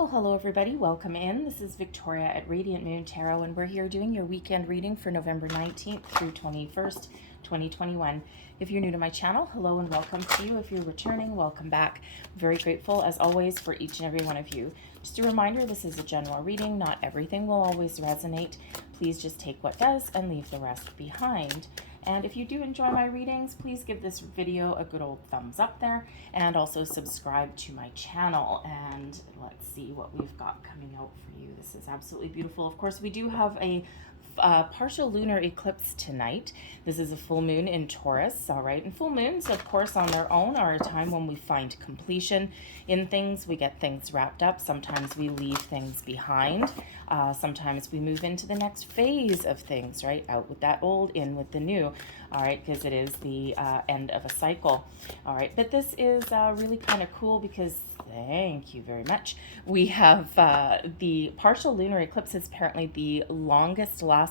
Well, hello everybody. Welcome in. This is Victoria at Radiant Moon Tarot, and we're here doing your weekend reading for November 19th through 21st, 2021. If you're new to my channel, hello and welcome to you. If you're returning, welcome back. Very grateful, as always, for each and every one of you. Just a reminder, this is a general reading. Not everything will always resonate. Please just take what does and leave the rest behind. And if you do enjoy my readings, please give this video a good old thumbs up there and also subscribe to my channel. And let's see what we've got coming out for you. This is absolutely beautiful. Of course, we do have a partial lunar eclipse tonight. This is a full moon in Taurus, all right? And full moons, of course, on their own are a time when we find completion in things. We get things wrapped up. Sometimes we leave things behind. Sometimes we move into the next phase of things, right? Out with that old, in with the new, all right? Because it is the end of a cycle, all right? But this is really kind of cool because, thank you very much, we have the partial lunar eclipse is apparently the longest lasting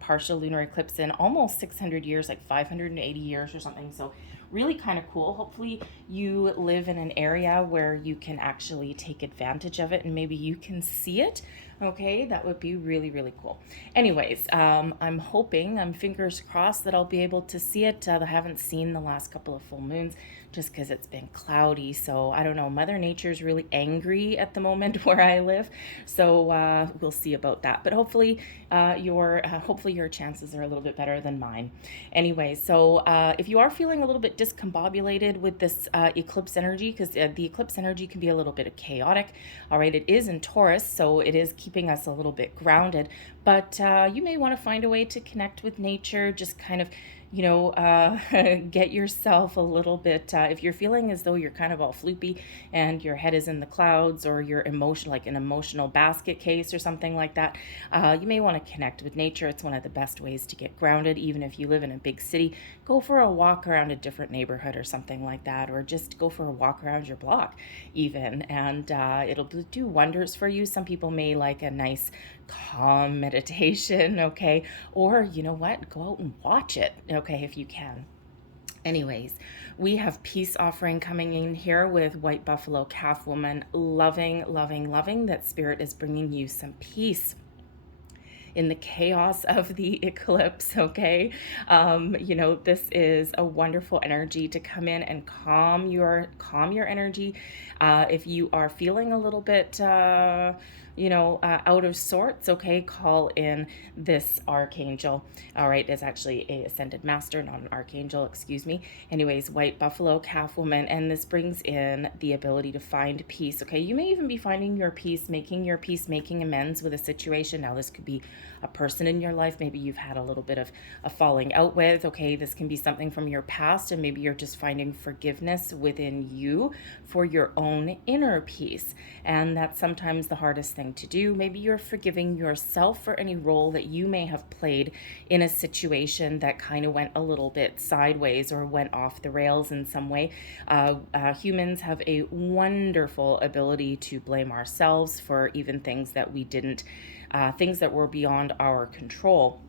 partial lunar eclipse in almost 600 years, like 580 years or something. So really kind of cool. Hopefully you live in an area where you can actually take advantage of it and maybe you can see it. Okay, that would be really, really cool. Anyways, I'm hoping, I'm fingers crossed that I'll be able to see it. I haven't seen the last couple of full moons just because it's been cloudy. So I don't know, Mother Nature's really angry at the moment where I live. So we'll see about that. But hopefully your chances are a little bit better than mine. Anyway, so if you are feeling a little bit discombobulated with this eclipse energy, because the eclipse energy can be a little bit chaotic, all right, it is in Taurus, so it is keeping us a little bit grounded, but you may want to find a way to connect with nature, just kind of, you know, get yourself a little bit, if you're feeling as though you're kind of all floopy and your head is in the clouds, or you're emotional, like an emotional basket case or something like that, you may want to connect with nature. It's one of the best ways to get grounded. Even if you live in a big city, go for a walk around a different neighborhood or something like that, or just go for a walk around your block even, and it'll do wonders for you. Some people may like a nice calm meditation, okay, or you know what, go out and watch it, okay, if you can. Anyways, we have peace offering coming in here with White Buffalo Calf Woman. Loving, loving, loving that Spirit is bringing you some peace in the chaos of the eclipse, okay? You know, this is a wonderful energy to come in and calm your energy. If you are feeling a little bit out of sorts, okay, call in this archangel. All right, it's actually a ascended master, not an archangel, excuse me. Anyways, White Buffalo Calf Woman, and this brings in the ability to find peace, okay? You may even be finding your peace, making amends with a situation. Now, this could be a person in your life, maybe you've had a little bit of a falling out with, okay? This can be something from your past, and maybe you're just finding forgiveness within you for your own inner peace. And that's sometimes the hardest thing to do. Maybe you're forgiving yourself for any role that you may have played in a situation that kind of went a little bit sideways or went off the rails in some way. Humans have a wonderful ability to blame ourselves for even things that we didn't, things that were beyond our control.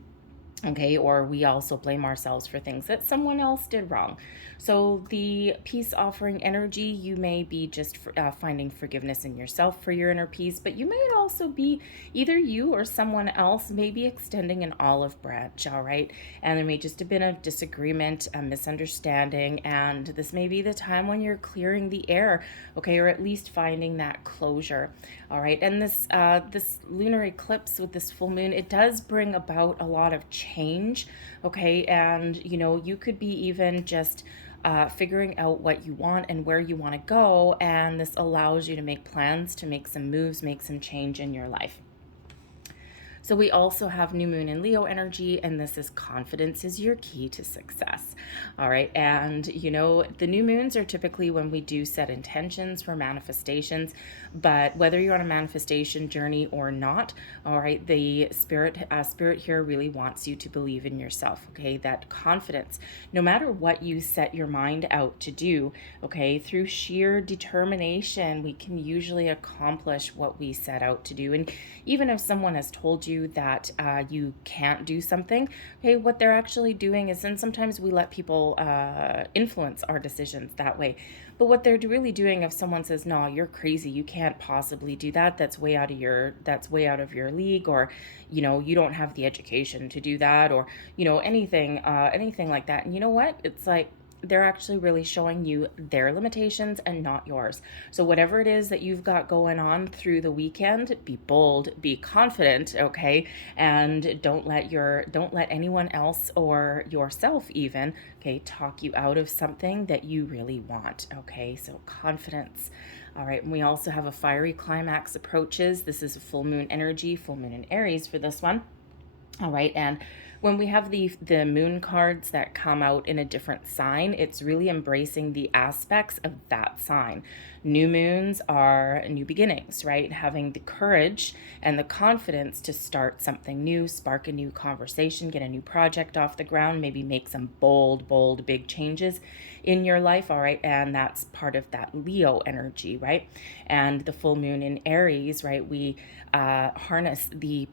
Okay, or we also blame ourselves for things that someone else did wrong. So the peace offering energy, you may be just finding forgiveness in yourself for your inner peace, but you may also be, either you or someone else may be extending an olive branch, all right? And there may just have been a disagreement, a misunderstanding, and this may be the time when you're clearing the air, okay, or at least finding that closure, all right? And this lunar eclipse with this full moon, it does bring about a lot of change, okay? And you know, you could be even just figuring out what you want and where you want to go, and this allows you to make plans, to make some moves, make some change in your life. So we also have new moon in Leo energy, and this is confidence is your key to success. All right. And, you know, the new moons are typically when we do set intentions for manifestations, but whether you're on a manifestation journey or not, all right, the spirit here really wants you to believe in yourself. Okay. That confidence, no matter what you set your mind out to do, okay, through sheer determination, we can usually accomplish what we set out to do. And even if someone has told you you that you can't do something, okay, what they're actually doing is, and sometimes we let people influence our decisions that way, but what they're really doing, if someone says, no, you're crazy, you can't possibly do that, that's way out of your league, or, you know, you don't have the education to do that, or, you know, anything like that. And you know what? It's like, they're actually really showing you their limitations and not yours. So whatever it is that you've got going on through the weekend, be bold, be confident, okay? And don't let anyone else or yourself even, okay, talk you out of something that you really want, okay? So confidence. All right, and we also have a fiery climax approaches. This is a full moon energy, full moon in Aries for this one. All right, and when we have the moon cards that come out in a different sign, it's really embracing the aspects of that sign. New moons are new beginnings, right? Having the courage and the confidence to start something new, spark a new conversation, get a new project off the ground, maybe make some bold, big changes in your life, all right? And that's part of that Leo energy, right? And the full moon in Aries, right? We harness the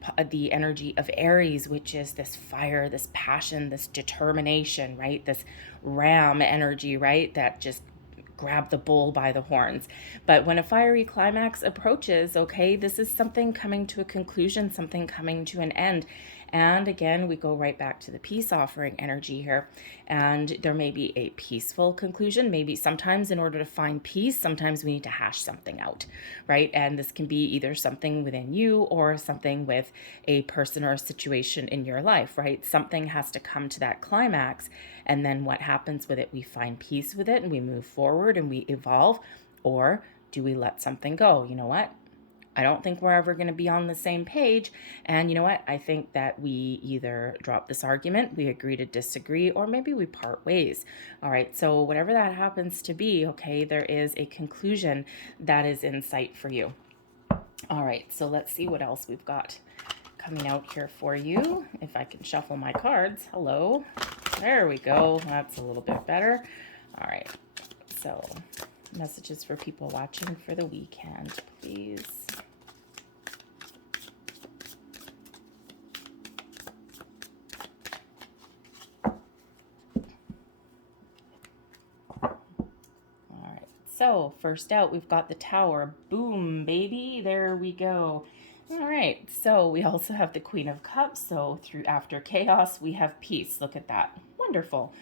energy of Aries, which is this fire, this passion, this determination, right? This ram energy, right? That just grab the bull by the horns. But when a fiery climax approaches, okay, this is something coming to a conclusion, something coming to an end. And again, we go right back to the peace offering energy here. And there may be a peaceful conclusion. Maybe sometimes in order to find peace, sometimes we need to hash something out, right? And this can be either something within you or something with a person or a situation in your life, right? Something has to come to that climax. And then what happens with it? We find peace with it and we move forward and we evolve. Or do we let something go? You know what? I don't think we're ever going to be on the same page. And you know what? I think that we either drop this argument, we agree to disagree, or maybe we part ways. All right. So whatever that happens to be, okay, there is a conclusion that is in sight for you. All right. So let's see what else we've got coming out here for you. If I can shuffle my cards. Hello. There we go. That's a little bit better. All right. So messages for people watching for the weekend, please. So first out, we've got the Tower. Boom, baby. There we go. All right. So we also have the Queen of Cups. So through after chaos, we have peace. Look at that. Wonderful.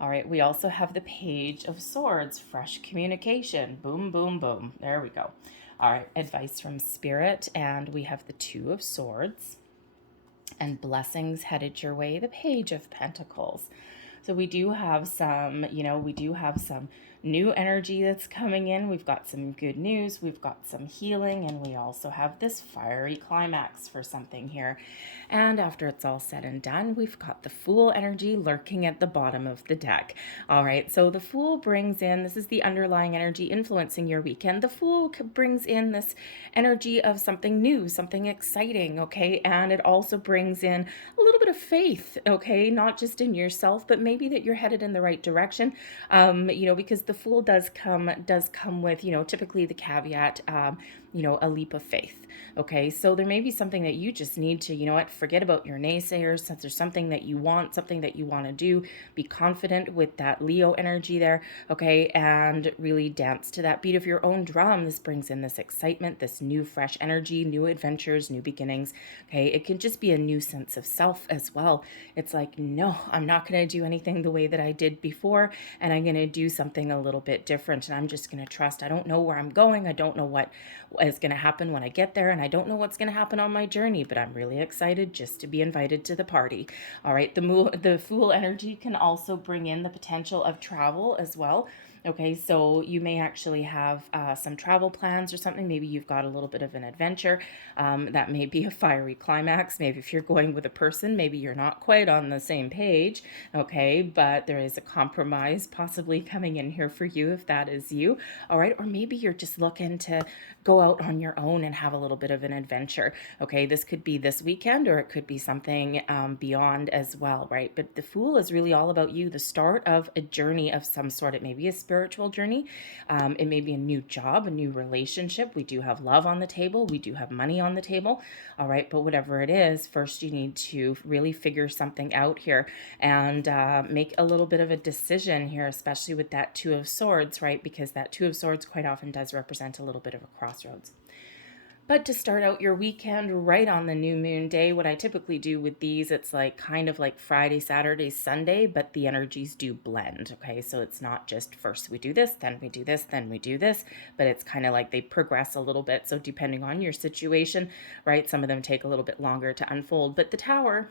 All right. We also have the Page of Swords. Fresh communication. Boom, boom, boom. There we go. All right. Advice from Spirit. And we have the Two of Swords. And blessings headed your way. The Page of Pentacles. So we do have some, new energy that's coming in. We've got some good news. We've got some healing, and we also have this fiery climax for something here. And after it's all said and done, we've got the Fool energy lurking at the bottom of the deck. All right, so the Fool brings in, this is the underlying energy influencing your weekend. The Fool brings in this energy of something new, something exciting, okay? And it also brings in a little bit of faith, okay? Not just in yourself, but maybe that you're headed in the right direction, because the Fool does come with, typically the caveat, a leap of faith. Okay, so there may be something that you just need to, forget about your naysayers. Since there's something that you want to do, be confident with that Leo energy there, okay, and really dance to that beat of your own drum. This brings in this excitement, this new fresh energy, new adventures, new beginnings, okay. It can just be a new sense of self as well. It's like, no, I'm not going to do anything the way that I did before, and I'm going to do something a little bit different, and I'm just going to trust. I don't know where I'm going. I don't know what is going to happen when I get there, and I don't know what's going to happen on my journey, but I'm really excited just to be invited to the party. All right, the Fool energy can also bring in the potential of travel as well. Okay, so you may actually have some travel plans or something. Maybe you've got a little bit of an adventure. That may be a fiery climax. Maybe if you're going with a person, maybe you're not quite on the same page. Okay, but there is a compromise possibly coming in here for you if that is you. All right, or maybe you're just looking to go out on your own and have a little bit of an adventure. Okay, this could be this weekend or it could be something beyond as well, right? But the Fool is really all about you, the start of a journey of some sort. It may be a spiritual spiritual journey. It may be a new job, a new relationship. We do have love on the table. We do have money on the table. All right. But whatever it is, first you need to really figure something out here and make a little bit of a decision here, especially with that Two of Swords, right? Because that Two of Swords quite often does represent a little bit of a crossroads. But to start out your weekend right on the new moon day, what I typically do with these, it's like kind of like Friday, Saturday, Sunday, but the energies do blend, okay? So it's not just first we do this, then we do this, then we do this, but it's kind of like they progress a little bit. So depending on your situation, right, some of them take a little bit longer to unfold. But the Tower,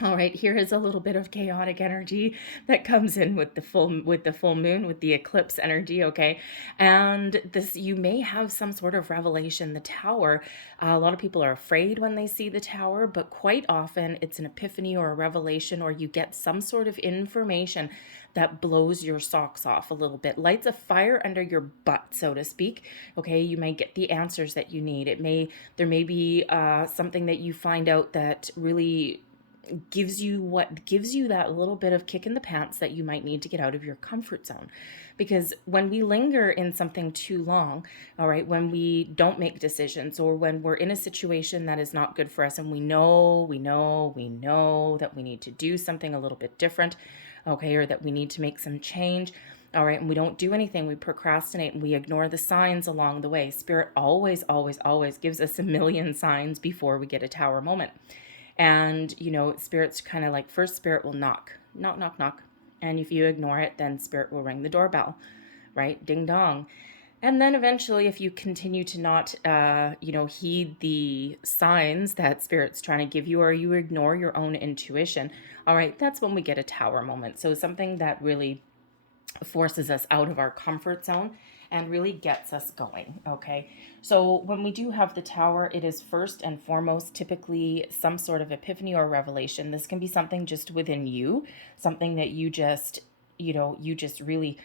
all right, here is a little bit of chaotic energy that comes in with the full moon, with the eclipse energy, okay? And this, you may have some sort of revelation. The Tower, a lot of people are afraid when they see the Tower, but quite often it's an epiphany or a revelation, or you get some sort of information that blows your socks off a little bit, lights a fire under your butt, so to speak. Okay, you may get the answers that you need. There may be something that you find out that really gives you that little bit of kick in the pants that you might need to get out of your comfort zone. Because when we linger in something too long, all right, when we don't make decisions, or when we're in a situation that is not good for us, and we know that we need to do something a little bit different, okay, or that we need to make some change, all right, and we don't do anything, we procrastinate and we ignore the signs along the way. Spirit always gives us a million signs before we get a Tower moment. And, Spirit's kind of like, first Spirit will knock. And if you ignore it, then Spirit will ring the doorbell, right? Ding dong. And then eventually, if you continue to not, heed the signs that Spirit's trying to give you, or you ignore your own intuition, all right, that's when we get a Tower moment. So something that really forces us out of our comfort zone and really gets us going, okay? So when we do have the Tower, it is first and foremost typically some sort of epiphany or revelation. This can be something just within you, something that you just really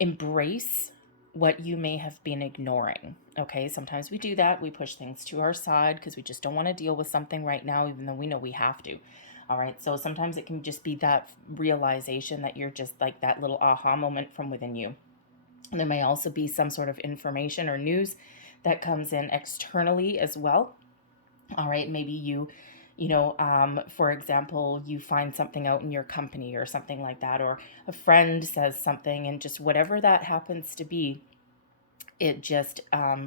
embrace what you may have been ignoring, okay? Sometimes we do that. We push things to our side because we just don't want to deal with something right now, even though we know we have to. All right, so sometimes it can just be that realization that you're just like that little aha moment from within you. And there may also be some sort of information or news that comes in externally as well. All right, maybe for example, you find something out in your company or something like that, or a friend says something, and just whatever that happens to be, it just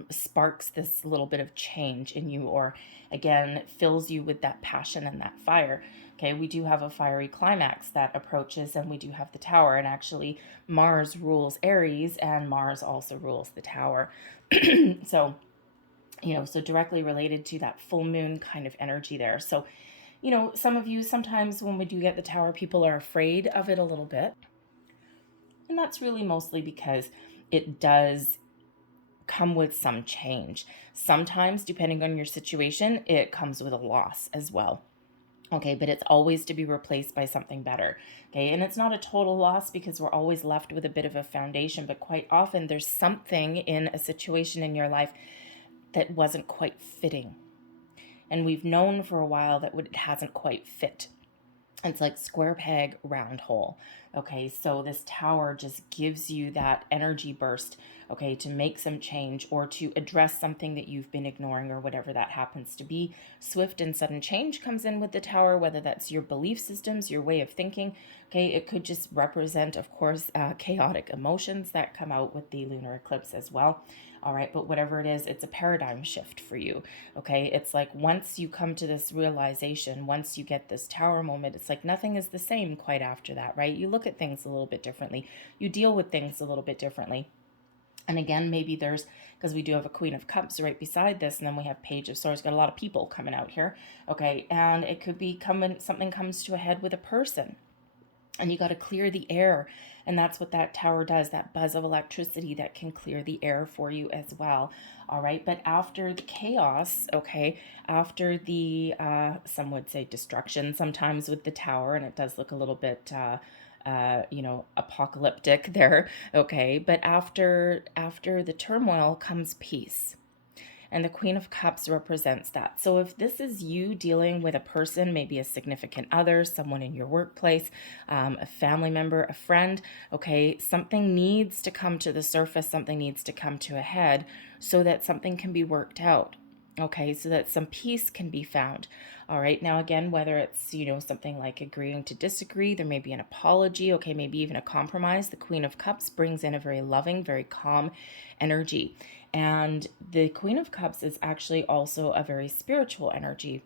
sparks this little bit of change in you, or again, fills you with that passion and that fire. Okay, we do have a fiery climax that approaches, and we do have the Tower, and actually Mars rules Aries, and Mars also rules the Tower. So, so directly related to that full moon kind of energy there. So, some of you, sometimes when we do get the Tower, people are afraid of it a little bit. And that's really mostly because it does come with some change. Sometimes, depending on your situation, it comes with a loss as well. Okay, but it's always to be replaced by something better. Okay, and it's not a total loss because we're always left with a bit of a foundation, but quite often there's something in a situation in your life that wasn't quite fitting. And we've known for a while that it hasn't quite fit. It's like square peg, round hole. Okay, so this Tower just gives you that energy burst, okay, to make some change or to address something that you've been ignoring, or whatever that happens to be. Swift and sudden change comes in with the Tower, whether that's your belief systems, your way of thinking. Okay, it could just represent, of course, chaotic emotions that come out with the lunar eclipse as well. All right, but whatever it is, it's a paradigm shift for you. Okay, it's like once you come to this realization, once you get this Tower moment, it's like nothing is the same quite after that, right? You look at things a little bit differently. You deal with things a little bit differently. And again, maybe there's, because we do have a Queen of Cups right beside this, and then we have Page of Swords, got a lot of people coming out here, okay? And it could be something comes to a head with a person, and you got to clear the air. And that's what that Tower does, that buzz of electricity that can clear the air for you as well. All right, but after the chaos, okay, after the, some would say destruction sometimes with the Tower, and it does look a little bit, apocalyptic there, okay, but after the turmoil comes peace. and the Queen of Cups represents that. So if this is you dealing with a person, maybe a significant other, someone in your workplace, a family member, a friend, okay, something needs to come to the surface, something needs to come to a head so that something can be worked out. Okay, so that some peace can be found. All right, now again, whether it's, something like agreeing to disagree, there may be an apology, okay, maybe even a compromise. The Queen of Cups brings in a very loving, very calm energy. And the Queen of Cups is actually also a very spiritual energy.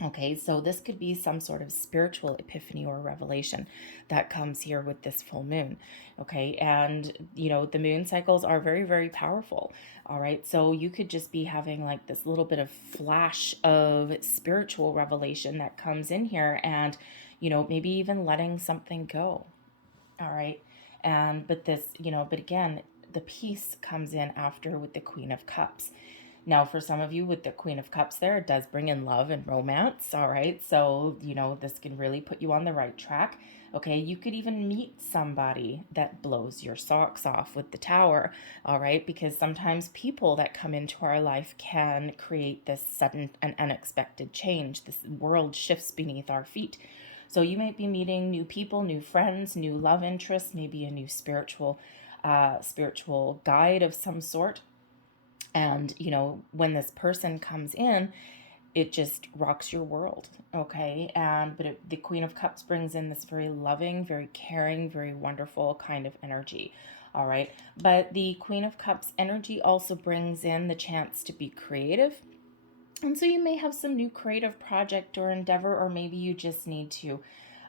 Okay, so this could be some sort of spiritual epiphany or revelation that comes here with this full moon. Okay, and the moon cycles are very, very powerful. All right, so you could just be having like this little bit of flash of spiritual revelation that comes in here, and maybe even letting something go. All right, but again, the peace comes in after with the Queen of Cups. Now, for some of you with the Queen of Cups there, it does bring in love and romance, all right? So, this can really put you on the right track. Okay, you could even meet somebody that blows your socks off with the Tower, all right? Because sometimes people that come into our life can create this sudden and unexpected change. This world shifts beneath our feet. So you might be meeting new people, new friends, new love interests, maybe a new spiritual guide of some sort. And, when this person comes in, it just rocks your world, okay? The Queen of Cups brings in this very loving, very caring, very wonderful kind of energy, all right? But the Queen of Cups energy also brings in the chance to be creative. And so you may have some new creative project or endeavor, or maybe you just need to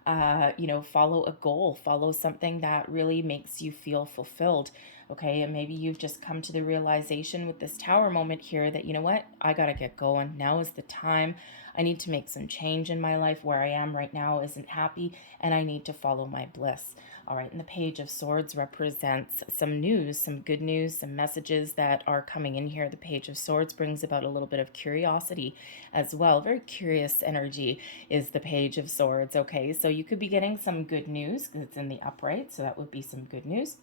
follow a goal, follow something that really makes you feel fulfilled. Okay, and maybe you've just come to the realization with this Tower moment here that, what, I got to get going. Now is the time. I need to make some change in my life. Where I am right now isn't happy, and I need to follow my bliss. All right, and the Page of Swords represents some news, some good news, some messages that are coming in here. The Page of Swords brings about a little bit of curiosity as well. Very curious energy is the Page of Swords, okay? So you could be getting some good news because it's in the upright, so that would be some good news.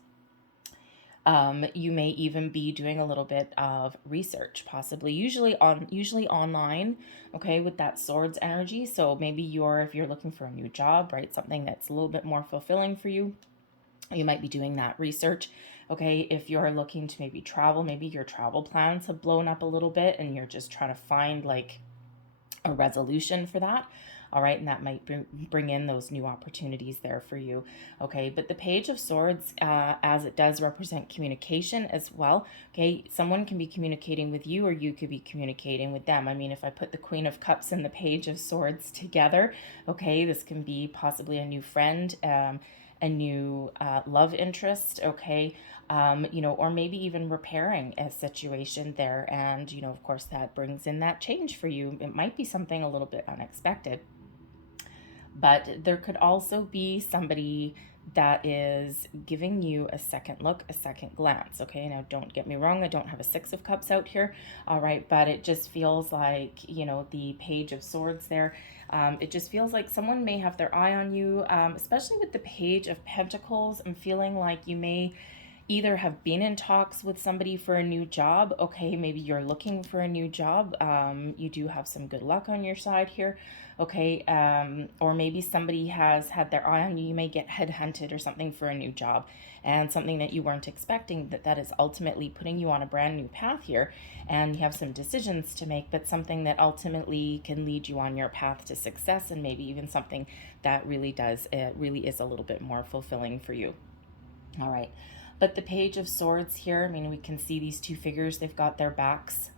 You may even be doing a little bit of research, possibly, usually online, okay, with that Swords energy. So maybe if you're looking for a new job, right, something that's a little bit more fulfilling for you, you might be doing that research. Okay, if you're looking to maybe travel, maybe your travel plans have blown up a little bit and you're just trying to find like a resolution for that. All right, and that might bring in those new opportunities there for you. Okay, but the Page of Swords, as it does represent communication as well. Okay, someone can be communicating with you or you could be communicating with them. I mean, if I put the Queen of Cups and the Page of Swords together, okay, this can be possibly a new friend, a new love interest, okay, or maybe even repairing a situation there. And, of course, that brings in that change for you. It might be something a little bit unexpected. But there could also be somebody that is giving you a second look, a second glance. Okay, now don't get me wrong, I don't have a Six of Cups out here, all right, but it just feels like, the Page of Swords there, it just feels like someone may have their eye on you, especially with the Page of Pentacles. I'm feeling like you may either have been in talks with somebody for a new job. Okay, maybe you're looking for a new job. You do have some good luck on your side here. Okay, or maybe somebody has had their eye on you. You may get headhunted or something for a new job, and something that you weren't expecting, that is ultimately putting you on a brand new path here, and you have some decisions to make, but something that ultimately can lead you on your path to success, and maybe even something that really is a little bit more fulfilling for you. All right. But the Page of Swords here, I mean, we can see these two figures, they've got their backs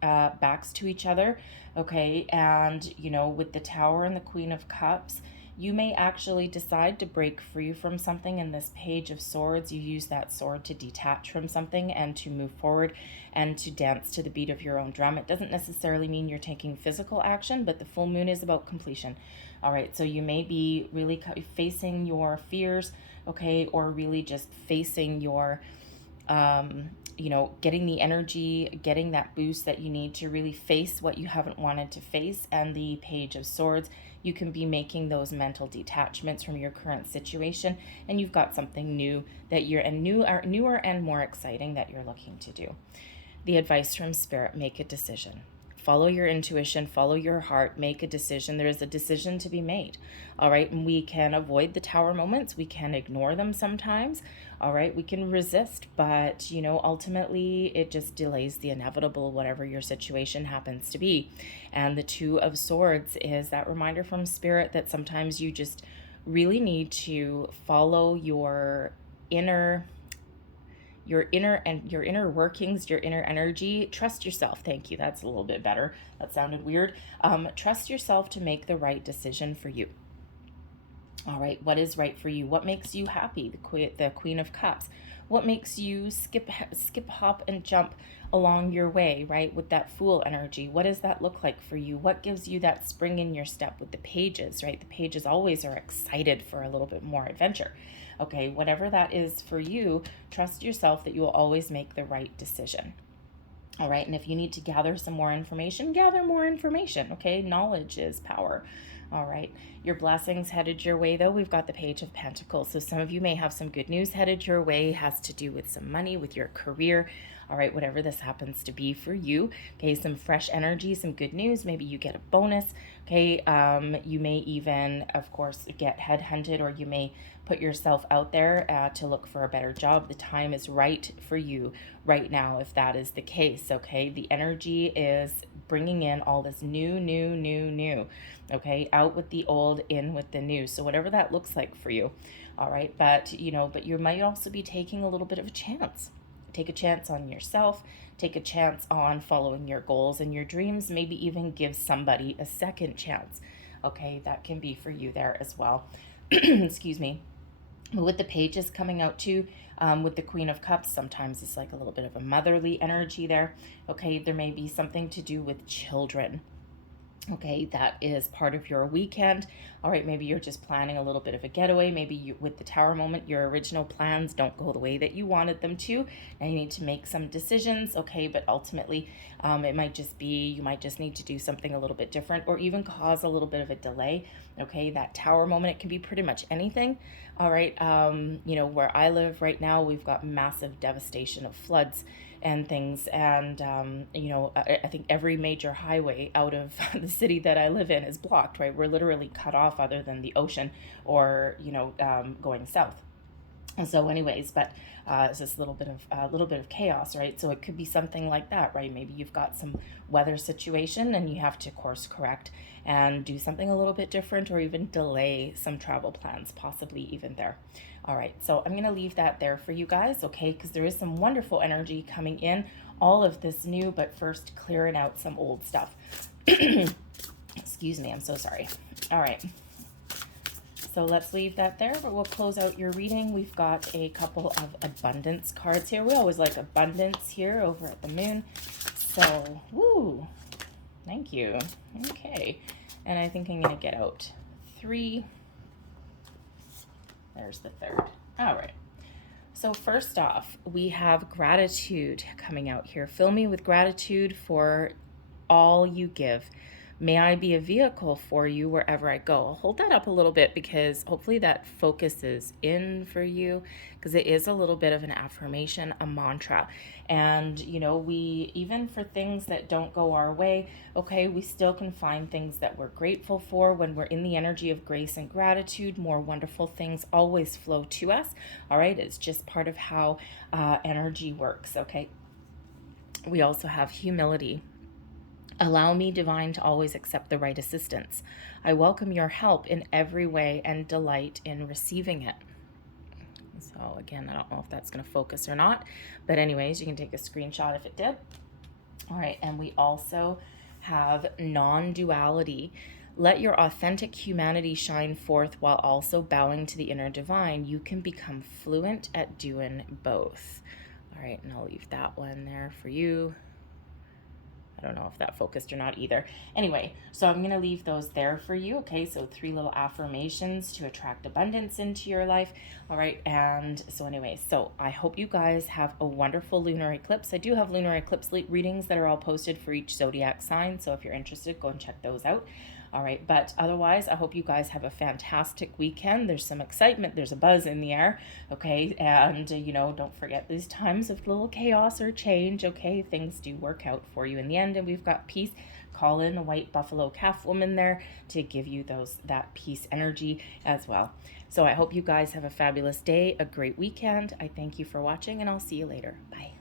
to each other, okay? And, with the Tower and the Queen of Cups, you may actually decide to break free from something. In this Page of Swords, you use that sword to detach from something and to move forward and to dance to the beat of your own drum. It doesn't necessarily mean you're taking physical action, but the full moon is about completion. All right, so you may be really facing your fears, okay, or really just facing your, getting the energy, getting that boost that you need to really face what you haven't wanted to face. And the Page of Swords, you can be making those mental detachments from your current situation, and you've got something new that newer and more exciting that you're looking to do. The advice from Spirit: make a decision. Follow your intuition, follow your heart, make a decision. There is a decision to be made. All right. And we can avoid the tower moments. We can ignore them sometimes. All right. We can resist, but ultimately it just delays the inevitable, whatever your situation happens to be. And the Two of Swords is that reminder from Spirit that sometimes you just really need to follow your inner workings, your inner energy. Trust yourself. Thank you. That's a little bit better. That sounded weird. Trust yourself to make the right decision for you. All right. What is right for you? What makes you happy? The Queen of Cups. What makes you skip, hop, and jump along your way, right? With that Fool energy. What does that look like for you? What gives you that spring in your step with the Pages, right? The Pages always are excited for a little bit more adventure. Okay, whatever that is for you, trust yourself that you will always make the right decision. All right, and if you need to gather some more information, gather more information, okay? Knowledge is power. All right, your blessings headed your way, though. We've got the Page of Pentacles. So some of you may have some good news headed your way. It has to do with some money, with your career. All right, whatever this happens to be for you. Okay, some fresh energy, some good news. Maybe you get a bonus. Okay, you may even, of course, get headhunted, or you may put yourself out there to look for a better job. The time is right for you right now, if that is the case. Okay, the energy is bringing in all this new. Okay, out with the old, in with the new. So whatever that looks like for you. All right, but you might also be taking a little bit of a chance. Take a chance on yourself. Take a chance on following your goals and your dreams. Maybe even give somebody a second chance. Okay, that can be for you there as well. Excuse me. With the Pages coming out too, with the Queen of Cups, sometimes it's like a little bit of a motherly energy there. Okay, there may be something to do with children. Okay, that is part of your weekend. All right, maybe you're just planning a little bit of a getaway. Maybe with the Tower moment, your original plans don't go the way that you wanted them to. Now you need to make some decisions, okay? But ultimately, it might just be, you might just need to do something a little bit different, or even cause a little bit of a delay, okay? That Tower moment, it can be pretty much anything. All right, where I live right now, we've got massive devastation of floods and things, and I think every major highway out of the city that I live in is blocked, right? We're literally cut off, other than the ocean or going south. And so anyways, but it's just a little bit of chaos, right? So it could be something like that, right? Maybe you've got some weather situation and you have to course correct and do something a little bit different, or even delay some travel plans, possibly even there. All right, so I'm going to leave that there for you guys, okay? Because there is some wonderful energy coming in, all of this new, but first clearing out some old stuff. Excuse me, I'm so sorry. All right. So let's leave that there, but we'll close out your reading. We've got a couple of abundance cards here. We always like abundance here over at the moon. So, woo, thank you. Okay, and I think I'm going to get out 3. There's the 3rd. All right. So first off, we have gratitude coming out here. Fill me with gratitude for all you give. May I be a vehicle for you wherever I go. I'll hold that up a little bit because hopefully that focuses in for you, because it is a little bit of an affirmation, a mantra. And, we, even for things that don't go our way, okay, we still can find things that we're grateful for. When we're in the energy of grace and gratitude, more wonderful things always flow to us. All right, it's just part of how energy works, okay? We also have humility. Allow me, divine, to always accept the right assistance. I welcome your help in every way and delight in receiving it. So again, I don't know if that's going to focus or not, but anyways, you can take a screenshot if it did. All right, and we also have non-duality. Let your authentic humanity shine forth while also bowing to the inner divine. You can become fluent at doing both. All right, and I'll leave that one there for you. I don't know if that focused or not either. Anyway, so I'm going to leave those there for you. Okay, so 3 little affirmations to attract abundance into your life. All right, and so anyway, so I hope you guys have a wonderful lunar eclipse. I do have lunar eclipse readings that are all posted for each zodiac sign, so if you're interested, go and check those out. All right, but otherwise, I hope you guys have a fantastic weekend. There's some excitement, there's a buzz in the air, okay? And, you know, don't forget these times of little chaos or change, okay? Things do work out for you in the end, and we've got peace. Call in a white buffalo calf woman there to give you that peace energy as well. So I hope you guys have a fabulous day, a great weekend. I thank you for watching, and I'll see you later. Bye.